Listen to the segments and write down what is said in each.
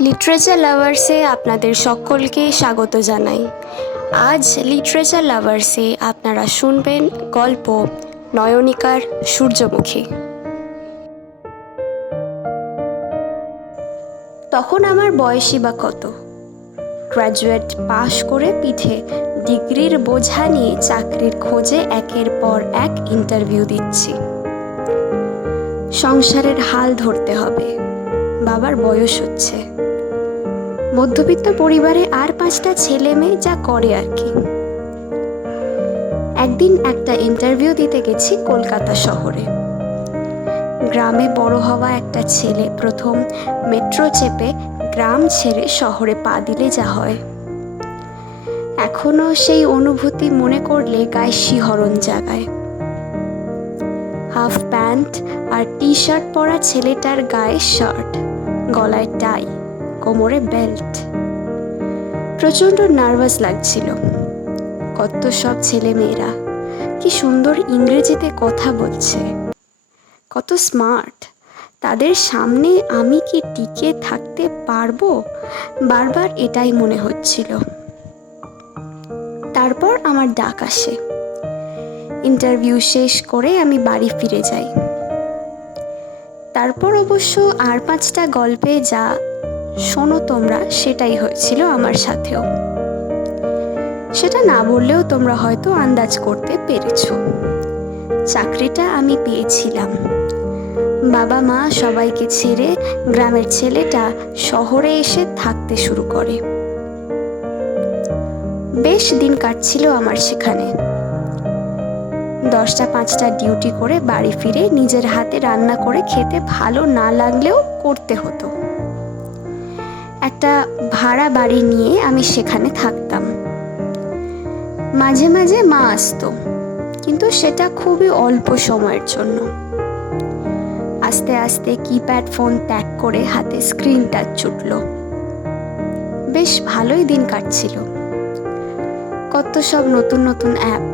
Literature লাভার্সে আপনাদের সকলকে স্বাগত জানাই। আজ লিটারেচার লাভার্সে আপনারা শুনবেন গল্প নয়নিকার সূর্যমুখী। তখন আমার বয়সই বা কত? গ্র্যাজুয়েট পাশ করে পিঠে ডিগ্রির বোঝা নিয়ে চাকরির খোঁজে একের পর এক ইন্টারভিউ দিচ্ছি। সংসারের হাল ধরতে হবে, বাবার বয়স হচ্ছে, মধ্যবিত্ত পরিবারে আর 5টা ছেলে মেয়ে যা করে আর কি। একদিন একটা ইন্টারভিউ দিতে গেছি কলকাতা শহরে। গ্রামে বড় হওয়া একটা ছেলে প্রথম মেট্রো চেপে গ্রাম ছেড়ে শহরে পা দিলে যা হয়, এখনো সেই অনুভূতি মনে করলে গায়ে শিহরণ জাগায়। হাফ প্যান্ট আর টি শার্ট পরা ছেলেটার গায়ে শার্ট, গলায় টাই, কোমরে বেল্ট। প্রচণ্ড নার্ভাস লাগছিল। কত সব ছেলে মেয়েরা কি সুন্দর ইংরেজিতে কথা বলছে, কত স্মার্ট। তাদের সামনে আমি কি টিকে থাকতে পারবো? বারবার এটাই মনে হচ্ছিল। তারপর আমার ডাক আসে। ইন্টারভিউ শেষ করে আমি বাড়ি ফিরে যাই। তারপর অবশ্য আর 5টা গল্পে যা শোনো তোমরা, সেটাই হয়েছিল আমার সাথেও। সেটা না বললেও তোমরা হয়তো আন্দাজ করতে পেরেছো। চাকরিটা আমি পেয়েছিলাম। বাবা মা সবাইকে ছেড়ে গ্রামের ছেলেটা শহরে এসে থাকতে শুরু করে। বেশ দিন কাটছিল আমার সেখানে। 10টা 5টা ডিউটি করে বাড়ি ফিরে নিজের হাতে রান্না করে খেতে ভালো না লাগলেও করতে হতো। একটা ভাড়া বাড়ি নিয়ে আমি সেখানে থাকতাম। মাঝে মাঝে মা আসতো, কিন্তু সেটা খুবই অল্প সময়ের জন্য। আস্তে আস্তে কিপ্যাড ফোন ত্যাগ করে হাতে স্ক্রিন টাচ ছুটল। বেশ ভালোই দিন কাটছিল। কত সব নতুন নতুন অ্যাপ।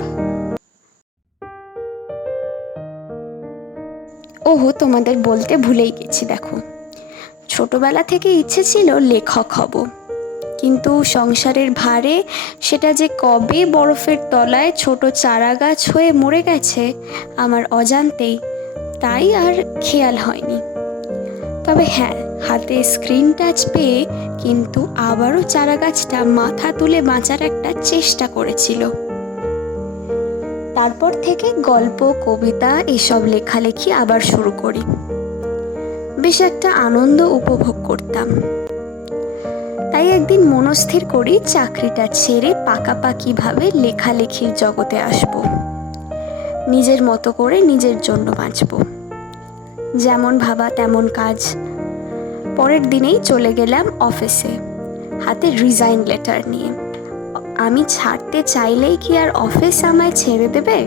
ওহো, তোমাদের বলতে ভুলেই গেছি, দেখো, ছোটবেলা থেকে ইচ্ছে ছিল লেখক হব, কিন্তু সংসারের ভারে সেটা যে কবে বরফের তলায় ছোট চারা গাছ হয়ে মরে গেছে আমার অজান্তেই, তাই আর খেয়াল হয়নি। তবে হ্যাঁ, হাতে স্ক্রিন টাচ পেয়ে কিন্তু আবারও চারা গাছটা মাথা তুলে বাঁচার একটা চেষ্টা করেছিল। তারপর থেকে গল্প, কবিতা এসব লেখালেখি আবার শুরু করি। বেশ একটা আনন্দ উপভোগ করতাম। তাই একদিন মনস্থির করি চাকরিটা ছেড়ে পাকাপাকিভাবে লেখালেখির জগতে আসব। নিজের মতো করে নিজের জন্য বাঁচব। যেমন ভাবা তেমন কাজ। পরের দিনেই চলে গেলাম অফিসে, হাতে রিজাইন লেটার নিয়ে। আমি ছাড়তে চাইলেই কি আর অফিস আমায় ছেড়ে দেবে?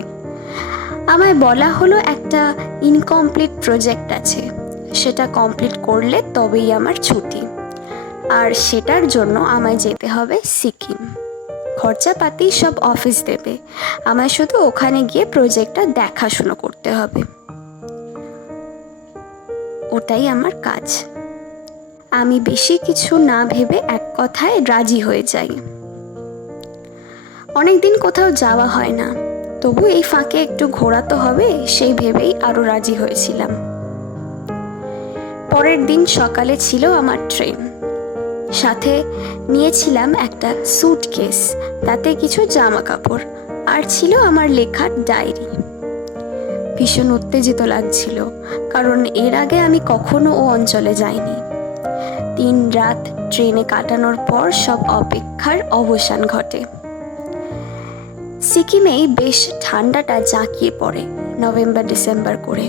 আমায় বলা হলো একটা ইনকমপ্লিট প্রজেক্ট আছে, সেটা কমপ্লিট করলে তবেই আমার ছুটি, আর সেটার জন্য আমায় যেতে হবে সিকিম। খরচাপাতি সব অফিস দেবে, আমায় শুধু ওখানে গিয়ে প্রজেক্টটা দেখাশুনো করতে হবে। ওটাই আমার কাজ। আমি বেশি কিছু না ভেবে এক কথায় রাজি হয়ে যাই। অনেকদিন কোথাও যাওয়া হয় না, তবু এই ফাঁকে একটু ঘোরা তো হবে, সেই ভেবেই আরো রাজি হয়েছিলাম। পরের দিন সকালে ছিল আমার ট্রেন। সাথে নিয়েছিলাম একটা স্যুটকেস, তাতে কিছু জামা কাপড়, আর ছিল আমার লেখার ডায়েরি। ভীষণ উত্তেজিত লাগছিল, কারণ এর আগে আমি কখনো ও অঞ্চলে যাইনি। 3 রাত ট্রেনে কাটানোর পর সব অপেক্ষার অবসান ঘটে। সিকিমেই বেশ ঠান্ডাটা জাঁকিয়ে পড়ে নভেম্বর ডিসেম্বর করে।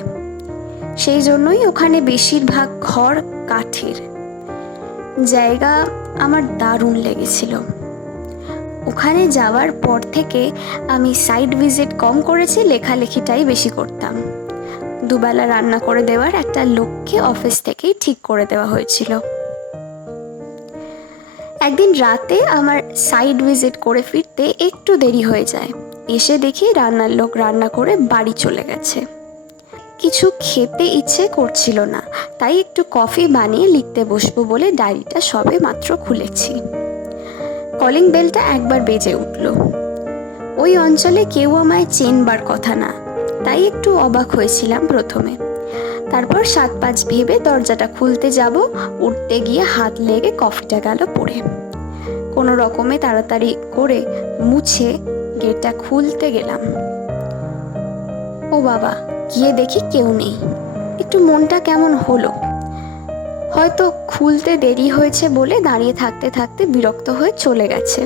সেই জন্যই ওখানে বেশিরভাগ ঘর কাঠের। জায়গা আমার দারুণ লেগেছিল। ওখানে যাওয়ার পর থেকে আমি সাইড ভিজিট কম করেছি, লেখালেখিটাই বেশি করতাম। দুবেলা রান্না করে দেওয়ার একটা লোককে অফিস থেকেই ঠিক করে দেওয়া হয়েছিল। একদিন রাতে আমার সাইড ভিজিট করে ফিরতে একটু দেরি হয়ে যায়। এসে দেখি রান্নার লোক রান্না করে বাড়ি চলে গেছে। কিছু খেতে ইচ্ছে করছিল না, তাই একটু কফি বানিয়ে লিখতে বসবো বলে ডায়েরিটা সবে মাত্র খুলেছি। কলিং বেলটা একবার বেজে উঠল। ওই অঞ্চলে কেউ আমায় চেনবার কথা না, তাই একটু অবাক হয়েছিলাম প্রথমে। তারপর 7-5 ভেবে দরজাটা খুলতে যাব, উঠতে গিয়ে হাত লেগে কফিটা গেল পড়ে। কোনো রকমে তাড়াতাড়ি করে মুছে গেটটা খুলতে গেলাম। ও বাবা, গিয়ে দেখি কেউ নেই। একটু মনটা কেমন হলো। হয়তো খুলতে দেরি হয়েছে বলে দাঁড়িয়ে থাকতে থাকতে বিরক্ত হয়ে চলে গেছে।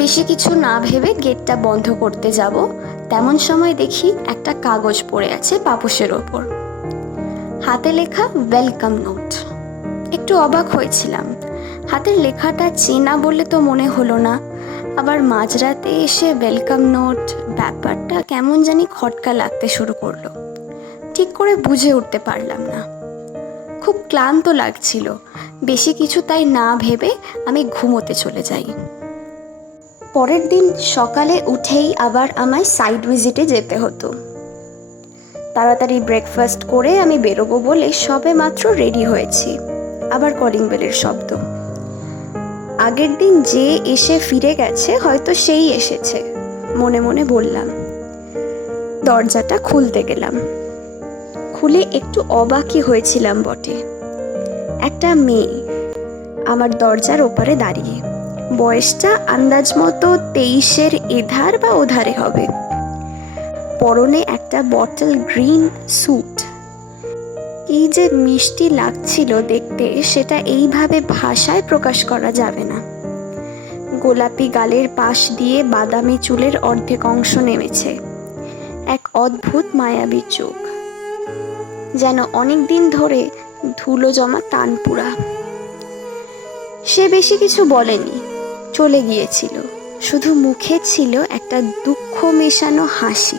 বেশি কিছু না ভেবে গেটটা বন্ধ করতে যাব, তেমন সময় দেখি একটা কাগজ পড়ে আছে পাপোশের ওপর, হাতে লেখা ওয়েলকাম নোট। একটু অবাক হয়েছিলাম, হাতের লেখাটা চেনা বলে তো মনে হলো না, আবার মাঝরাতে এসে ওয়েলকাম নোট, ব্যাপারটা কেমন জানি খটকা লাগতে শুরু করলো। ঠিক করে বুঝে উঠতে পারলাম না। খুব ক্লান্ত লাগছিল, বেশি কিছু তাই না ভেবে আমি ঘুমোতে চলে যাই। পরের দিন সকালে উঠেই আবার আমায় সাইট ভিজিটে যেতে হতো। তাড়াতাড়ি ব্রেকফাস্ট করে আমি বেরোবো বলে সবে মাত্র রেডি হয়েছি, আবার কলিং বেলের শব্দ। আগের দিন যে এসে ফিরে গেছে হয়তো সেই এসেছে, মনে মনে বললাম। দরজাটা খুলতে গেলাম। খুলে একটু অবাকই হয়েছিলাম বটে। একটা মেয়ে আমার দরজার ওপারে দাঁড়িয়ে, বয়সটা আন্দাজ মতো 23-এর এধার বা ওধারে হবে। পরনে একটা বটল গ্রিন স্যুট। কি যে মিষ্টি লাগছিল দেখতে, সেটা এইভাবে ভাষায় প্রকাশ করা যাবে না। গোলাপি গালের পাশ দিয়ে বাদামি চুলের অর্ধেক অংশ নেমেছে, এক অদ্ভুত মায়াবী চোখ, যেন অনেক দিন ধরে ধুলো জমা তানপুরা। সে বেশি কিছু বলেনি, চলে গিয়েছিল। শুধু মুখে ছিল একটা দুঃখ মেশানো হাসি।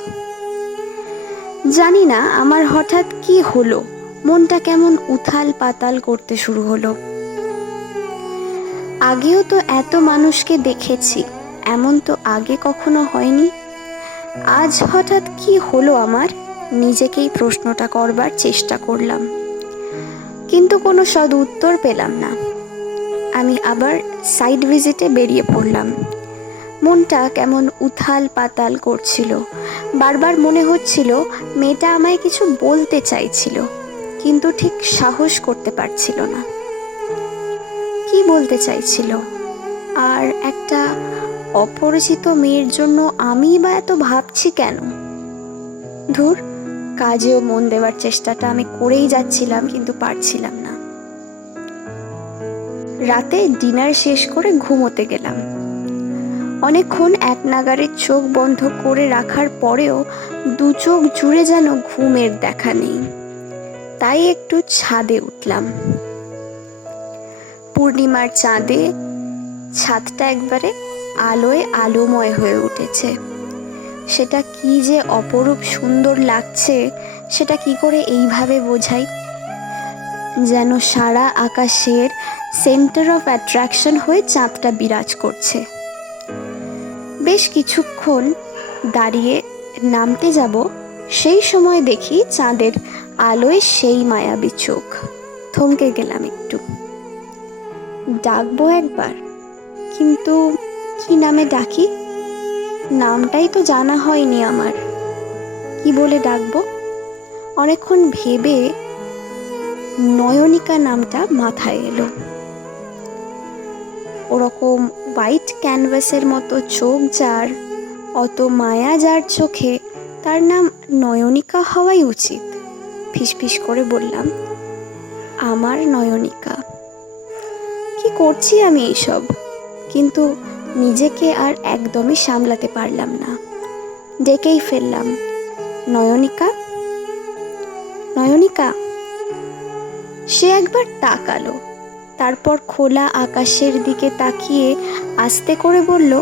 জানি না আমার হঠাৎ কি হলো, মনটা কেমন উথাল পাতাল করতে শুরু হলো। আগেও তো এত মানুষকে দেখেছি, এমন তো আগে কখনো হয়নি। আজ হঠাৎ কি হলো আমার, নিজেকেই প্রশ্নটা করবার চেষ্টা করলাম, কিন্তু কোনো সদ উত্তর পেলাম না। আমি আবার সাইট ভিজিটে বেরিয়ে পড়লাম। মনটা কেমন উথাল পাতাল করছিল। বারবার মনে হচ্ছিল মেয়েটা আমায় কিছু বলতে চাইছিল, কিন্তু ঠিক সাহস করতে পারছিল না। কি বলতে চাইছিল? আর একটা অপরিচিত মেয়ের জন্য আমি বা এত ভাবছি কেন? ধুর, কাজেও মন দেওয়ার চেষ্টাটা আমি করেই যাচ্ছিলাম, কিন্তু পারছিলাম না। রাতে ডিনার শেষ করে ঘুমোতে গেলাম। অনেকক্ষণ এক নাগাড়ে চোখ বন্ধ করে রাখার পরেও দু চোখ জুড়ে যেন ঘুমের দেখা নেই। তাই একটু ছাদে উঠলাম। পূর্ণিমার চাঁদে ছাদটা একবারে আলোয় আলোময় হয়ে উঠেছে। সেটা কি যে অপরূপ সুন্দর লাগছে, সেটা কি করে এইভাবে বোঝাই। যেন সারা আকাশের সেন্টার অফ অ্যাট্রাকশন হয়ে চাঁদটা বিরাজ করছে। বেশ কিছুক্ষণ দাঁড়িয়ে নামতে যাব, সেই সময় দেখি চাঁদের আলোয় সেই মায়াবী চোখ। থমকে গেলাম একটু। ডাকবো একবার, কিন্তু কি নামে ডাকি? নামটাই তো জানা হয়নি আমার। কি বলে ডাকবো? অনেকক্ষণ ভেবে নয়নিকা নামটা মাথায় এলো। ওরকম হোয়াইট ক্যানভাসের মতো চোখ যার, অত মায়া যার চোখে, তার নাম নয়নিকা হওয়াই উচিত। ফিসফিস করে বললাম, আমার নয়নিকা। কি করছি আমি এইসব? কিন্তু নিজেকে আর একদমই সামলাতে পারলাম না। ডেকেই ফেললাম, নয়নিকা, নয়নিকা। সে একবার তাকালো, তারপর খোলা আকাশের দিকে তাকিয়ে আস্তে করে বলল,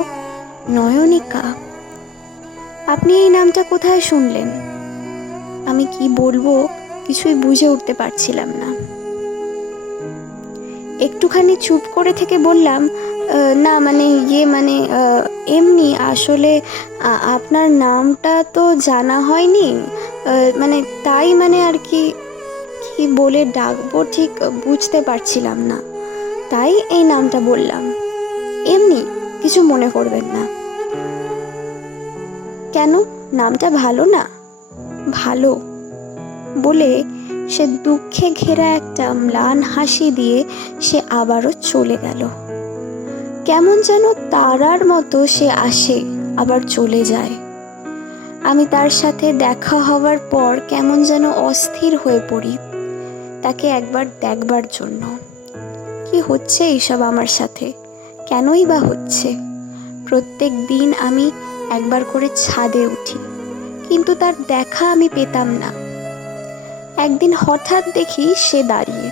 নয়নিকা। আপনি এই নামটা কোথায় শুনলেন? আমি কি বলবো কিছুই বুঝে উঠতে পারছিলাম না। একটুখানি চুপ করে থেকে বললাম, না মানে এমনি আসলে আপনার নামটা তো জানা হয়নি, মানে তাই মানে আর কি, কি বলে ডাকবো ঠিক বুঝতে পারছিলাম না, তাই এই নামটা বললাম। এমনি কিছু মনে করবেন না। কেন, নামটা ভালো না? ভালো বলে সে দুঃখে ঘেরা একটা ম্লান হাসি দিয়ে সে আবারও চলে গেল। কেমন যেন তারার মতো সে আসে আবার চলে যায়। আমি তার সাথে দেখা হওয়ার পর কেমন যেন অস্থির হয়ে পড়ি তাকে একবার দেখবার জন্য। কি হচ্ছে এইসব আমার সাথে? কেনই বা হচ্ছে? প্রত্যেক দিন আমি একবার করে ছাদে উঠি, কিন্তু তার দেখা আমি পেতাম না। একদিন হঠাৎ দেখি সে দাঁড়িয়ে।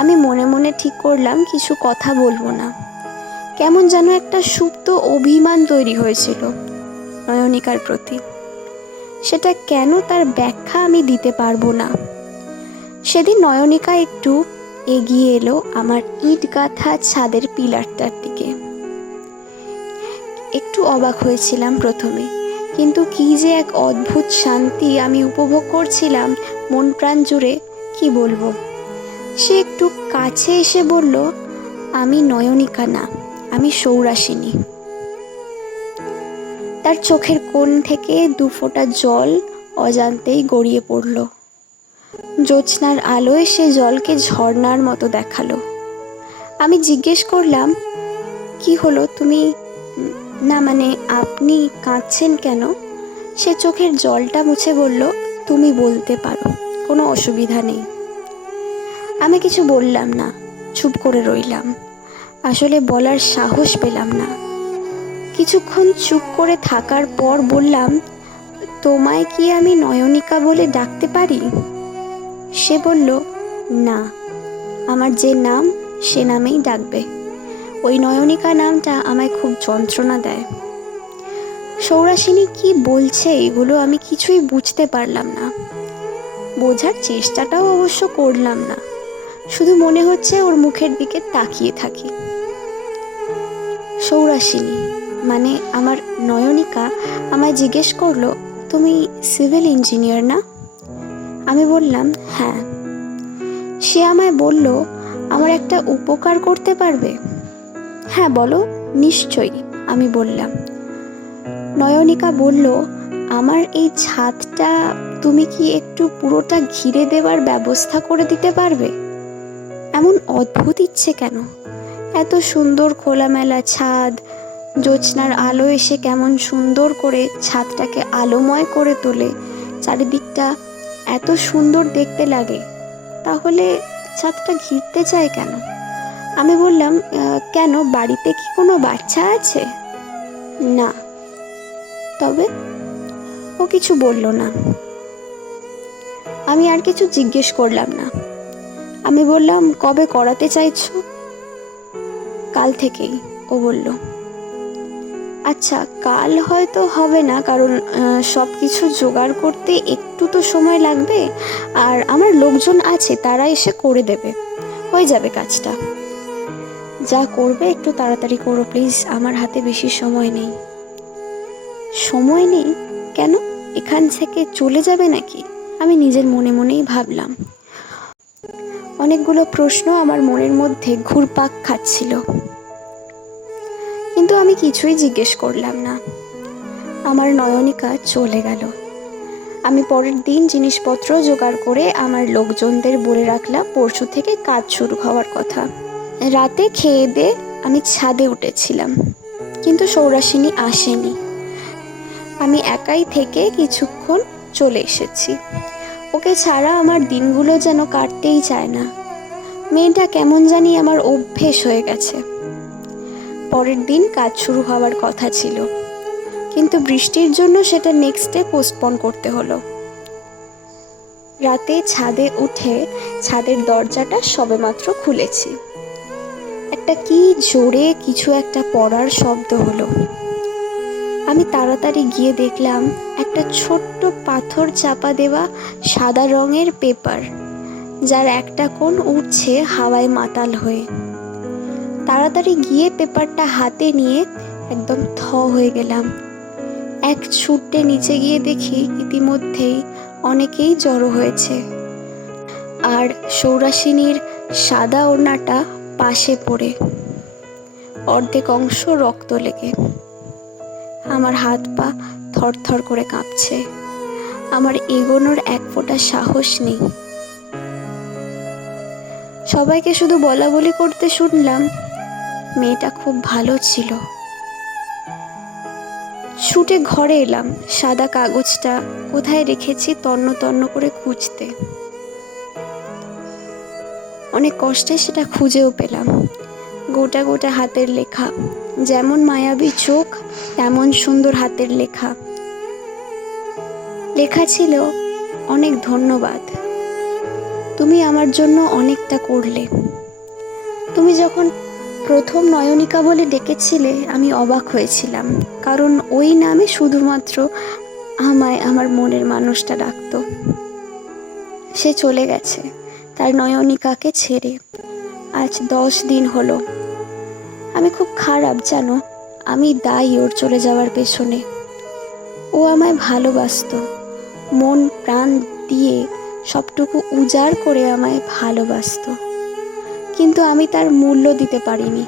আমি মনে মনে ঠিক করলাম কিছু কথা বলবো না। কেমন যেন একটা সুপ্ত অভিমান তৈরি হয়েছিল নয়নিকার প্রতি। সেটা কেন তার ব্যাখ্যা আমি দিতে পারবো না। সেদিন নয়নিকা একটু এগিয়ে এলো আমার ইট গাঁথা ছাদের পিলারটার দিকে। একটু অবাক হয়েছিলাম প্রথমে, কিন্তু কি যে এক অদ্ভুত শান্তি আমি উপভোগ করছিলাম মন প্রাণ জুড়ে, কি বলবো। সে একটু কাছে এসে বলল, আমি নয়নিকা না, আমি সৌরাসিনী। তার চোখের কোণ থেকে দু ফোঁটা জল অজান্তেই গড়িয়ে পড়ল। জ্যোৎস্নার আলোয় সে জলকে ঝর্ণার মতো দেখালো। আমি জিজ্ঞেস করলাম, কি হলো, তুমি না মানে আপনি কাঁদছেন কেন? সে চোখের জলটা মুছে বলল, তুমি বলতে পারো, কোনো অসুবিধা নেই। আমি কিছু বললাম না, চুপ করে রইলাম। আসলে বলার সাহস পেলাম না। কিছুক্ষণ চুপ করে থাকার পর বললাম, তোমায় কি আমি নয়নিকা বলে ডাকতে পারি? সে বলল, না, আমার যে নাম সে নামেই ডাকবে। ওই নয়নিকা নামটা আমায় খুব যন্ত্রণা দেয়। সৌরাসিনী কি বলছে এগুলো আমি কিছুই বুঝতে পারলাম না। বোঝার চেষ্টাটাও অবশ্য করলাম না, শুধু মনে হচ্ছে ওর মুখের দিকে তাকিয়ে থাকি। সৌরাসিনী মানে আমার নয়নিকা আমায় জিজ্ঞেস করলো, তুমি সিভিল ইঞ্জিনিয়ার না? আমি বললাম, হ্যাঁ। সে আমায় বলল, আমার একটা উপকার করতে পারবে? হ্যাঁ বলো, নিশ্চয়ই, আমি বললাম। নয়নিকা বলল, আমার এই ছাদটা তুমি কি একটু পুরোটা ঘিরে দেওয়ার ব্যবস্থা করে দিতে পারবে? এমন অদ্ভুত ইচ্ছে কেন? এত সুন্দর খোলামেলা ছাদ, জ্যোৎস্নার আলো এসে কেমন সুন্দর করে ছাদটাকে আলোময় করে তোলে, চারিদিকটা এত সুন্দর দেখতে লাগে, তাহলে ছাদটা ঘিরতে চায় কেন? আমি বললাম, কেন, বাড়িতে কি কোনো বাচ্চা আছে? না। তবে? ও কিছু বলল না। আমি আর কিছু জিজ্ঞেস করলাম না। আমি বললাম, কবে করাতে চাইছো? কাল থেকেই, ও বলল। আচ্ছা, কাল হয়তো হবে না, কারণ সব কিছু জোগাড় করতে একটু তো সময় লাগবে, আর আমার লোকজন আছে, তারা এসে করে দেবে, হয়ে যাবে কাজটা। যা করবে একটু তাড়াতাড়ি করো প্লিজ, আমার হাতে বেশি সময় নেই। সময় নেই কেন? এখান থেকে চলে যাবে নাকি? আমি নিজের মনে মনেই ভাবলাম। অনেকগুলো প্রশ্ন আমার মনের মধ্যে ঘুরপাক খাচ্ছিল, কিন্তু আমি কিছুই জিজ্ঞেস করলাম না। আমার নয়নিকা চলে গেল। আমি পরের দিন জিনিসপত্র জোগাড় করে আমার লোকজনদের বলে রাখলাম পরশু থেকে কাজ শুরু হওয়ার কথা। রাতে খেয়ে দিয়ে আমি ছাদে উঠেছিলাম, কিন্তু সৌরাসিনী আসেনি। আমি একাই থেকে কিছুক্ষণ চলে এসেছি। ওকে ছাড়া আমার দিনগুলো যেন কাটতেই চায় না। মেয়েটা কেমন জানি আমার অভ্যেস হয়ে গেছে। পরের দিন কাজ শুরু হওয়ার কথা ছিল, কিন্তু বৃষ্টির জন্য সেটা নেক্সট ডে পোস্টপন করতে হলো। রাতে ছাদে উঠে ছাদের দরজাটা সবেমাত্র খুলেছি, একটা কি জোরে কিছু একটা পড়ার শব্দ হলো। আমি তাড়াতাড়ি গিয়ে দেখলাম একটা ছোট্ট পাথর চাপা দেওয়া সাদা রঙের পেপার, যার একটা কোণ উঠছে হাওয়ায় মাতাল হয়ে। তাড়াতাড়ি গিয়ে পেপারটা হাতে নিয়ে একদম থ হয়ে গেলাম। এক ছুটে নিচে গিয়ে দেখি ইতিমধ্যেই অনেকেই জড়ো হয়েছে, আর সৌরাসিনীর সাদা ওড়নাটা পাশে পড়ে, অর্ধেক অংশ রক্ত লেগে। আমার হাত পা থরথর করে কাঁপছে, আমার এগোনোর এক ফোঁটা সাহস নেই। সবাইকে শুধু বলা বলি করতে শুনলাম, মেয়েটা খুব ভালো ছিল। ছুটে ঘরে এলাম, সাদা কাগজটা কোথায় রেখেছি তন্ন তন্ন করে খুঁজতে। অনেক কষ্টে সেটা খুঁজেও পেলাম। গোটা গোটা হাতের লেখা, যেমন মায়াবী চোখ তেমন সুন্দর হাতের লেখা। লেখা ছিল, অনেক ধন্যবাদ, তুমি আমার জন্য অনেকটা করলে। তুমি যখন প্রথম নয়নিকা বলে ডেকেছিলে আমি অবাক হয়েছিলাম, কারণ ওই নামে শুধুমাত্র আমায় আমার মনের মানুষটা ডাকতো। সে চলে গেছে তার নয়নিকাকে ছেড়ে, আজ 10 দিন হলো। আমি খুব খারাপ জানো, আমি দায়ী ওর চলে যাওয়ার পেছনে। ও আমায় ভালোবাসতো, মন প্রাণ দিয়ে সবটুকু উজাড় করে আমায় ভালোবাসতো, কিন্তু আমি তার মূল্য দিতে পারিনি।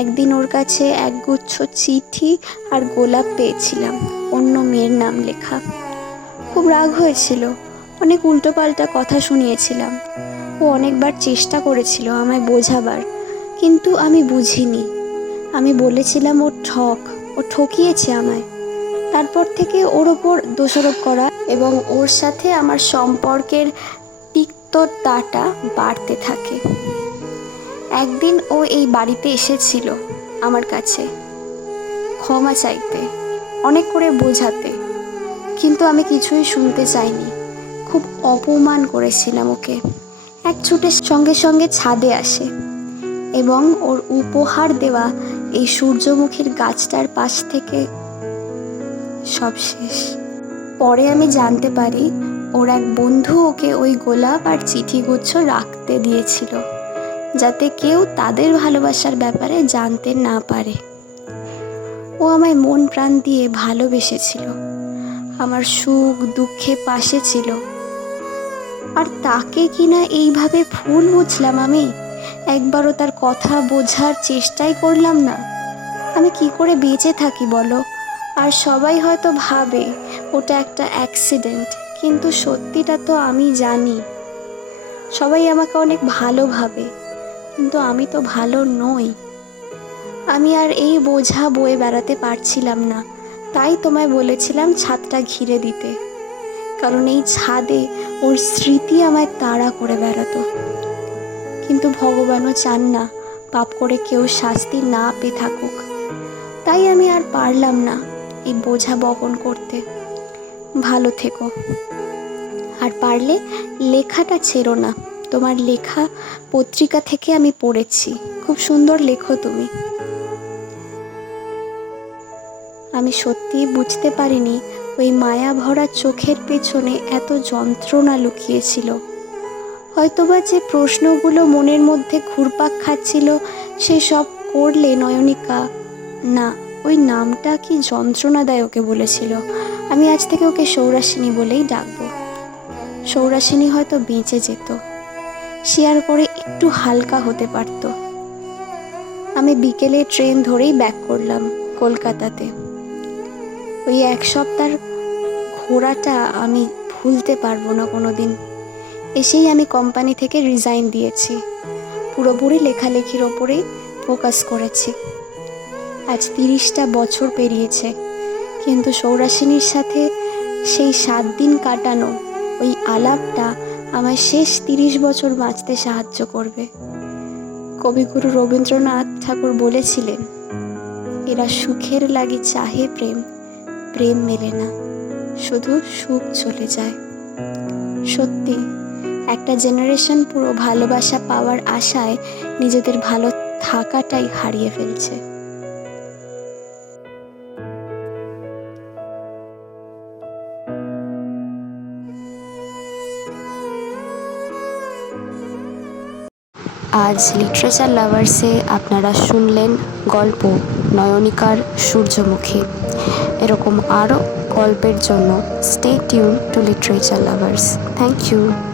একদিন ওর কাছে একগুচ্ছ চিঠি আর গোলাপ পেয়েছিলাম, অন্য মেয়ের নাম লেখা। খুব রাগ হয়েছিল, অনেক উল্টোপাল্টা কথা শুনিয়েছিলাম। ও অনেকবার চেষ্টা করেছিল আমায় বোঝাবার, কিন্তু আমি বুঝিনি। আমি বলেছিলাম ও ঠকিয়েছে আমায়। তারপর থেকে ওর ওপর দোষারোপ করা এবং ওর সাথে আমার সম্পর্কের তিক্ততাটা বাড়তে থাকে। একদিন ও এই বাড়িতে এসেছিল আমার কাছে ক্ষমা চাইতে, অনেক করে বোঝাতে, কিন্তু আমি কিছুই শুনতে চাইনি। খুব অপমান করেছিলাম ওকে। এক ছুটে সঙ্গে সঙ্গে ছাদে আসে এবং ওর উপহার দেওয়া এই সূর্যমুখীর গাছটার পাশ থেকে সব শেষ। পরে আমি জানতে পারি ওর এক বন্ধু ওকে ওই গোলাপ আর চিঠিগুচ্ছ রাখতে দিয়েছিল, যাতে কেউ তাদের ভালোবাসার ব্যাপারে জানতে না পারে। ও আমায় মন প্রাণ দিয়ে ভালোবেসেছিল, আমার সুখ দুঃখে পাশে ছিল। আর তাকে কিনা এইভাবে ভুল বুঝলাম আমি, একবারও তার কথা বোঝার চেষ্টাই করলাম না। আমি কি করে বেঁচে থাকি বলো? আর সবাই হয়তো ভাবে ওটা একটা অ্যাক্সিডেন্ট, কিন্তু সত্যিটা তো আমি জানি। সবাই আমাকে অনেক ভালো ভাবে, কিন্তু আমি তো ভালো নই। আমি আর এই বোঝা বয়ে বেড়াতে পারছিলাম না, তাই তোমায় বলেছিলাম ছাদটা ঘিরে দিতে, কারণ এই ছাদে ওর স্মৃতি আমায় তাড়া করে বেড়াতো। কিন্তু ভগবানও চান না পাপ করে কেউ শাস্তি না পেয়ে থাকুক, তাই আমি আর পারলাম না এই বোঝা বহন করতে। ভালো থেকো, আর পারলে লেখাটা ছেড়ো না। তোমার লেখা পত্রিকা থেকে আমি পড়েছি, খুব সুন্দর লেখো তুমি। আমি সত্যিই বুঝতে পারিনি ওই মায়া ভরা চোখের পেছনে এত যন্ত্রণা লুকিয়েছিল। হয়তোবা যে প্রশ্নগুলো মনের মধ্যে ঘুরপাক খাচ্ছিল সে সব করলে নয়নিকা, না, ওই নামটা কি যন্ত্রণাদায়ক বলেছিল। আমি আজ থেকে ওকে সৌরাসিনী বলেই ডাকবো। সৌরাসিনী হয়তো বেঁচে যেত, শেয়ার করে একটু হালকা হতে পারত। আমি বিকেলে ট্রেন ধরেই ব্যাক করলাম কলকাতাতে। ওই এক সপ্তাহের ঘোরাটা আমি ভুলতে পারবো না কোনো দিন। এসেই আমি কোম্পানি থেকে রিজাইন দিয়েছি, পুরোপুরি লেখালেখির ওপরেই ফোকাস করেছি। আজ 30টা বছর পেরিয়েছে, কিন্তু সৌরাসিনীর সাথে সেই 7 দিন কাটানো ওই আলাপটা আমায় শেষ 30 বছর বাঁচতে সাহায্য করবে। কবিগুরু রবীন্দ্রনাথ ঠাকুর বলেছিলেন, এরা সুখের লাগি চাহে প্রেম, প্রেম মেলে না, শুধু সুখ চলে যায়। সত্যি একটা জেনারেশন পুরো ভালোবাসা পাওয়ার আশায় নিজেদের ভালো থাকাটাই হারিয়ে ফেলছে। আজ লিটারেচার লাভার্সে আপনারা শুনলেন গল্প নয়নিকার সূর্যমুখী। এরকম আরও গল্পের জন্য stay tune to literature lovers. Thank you.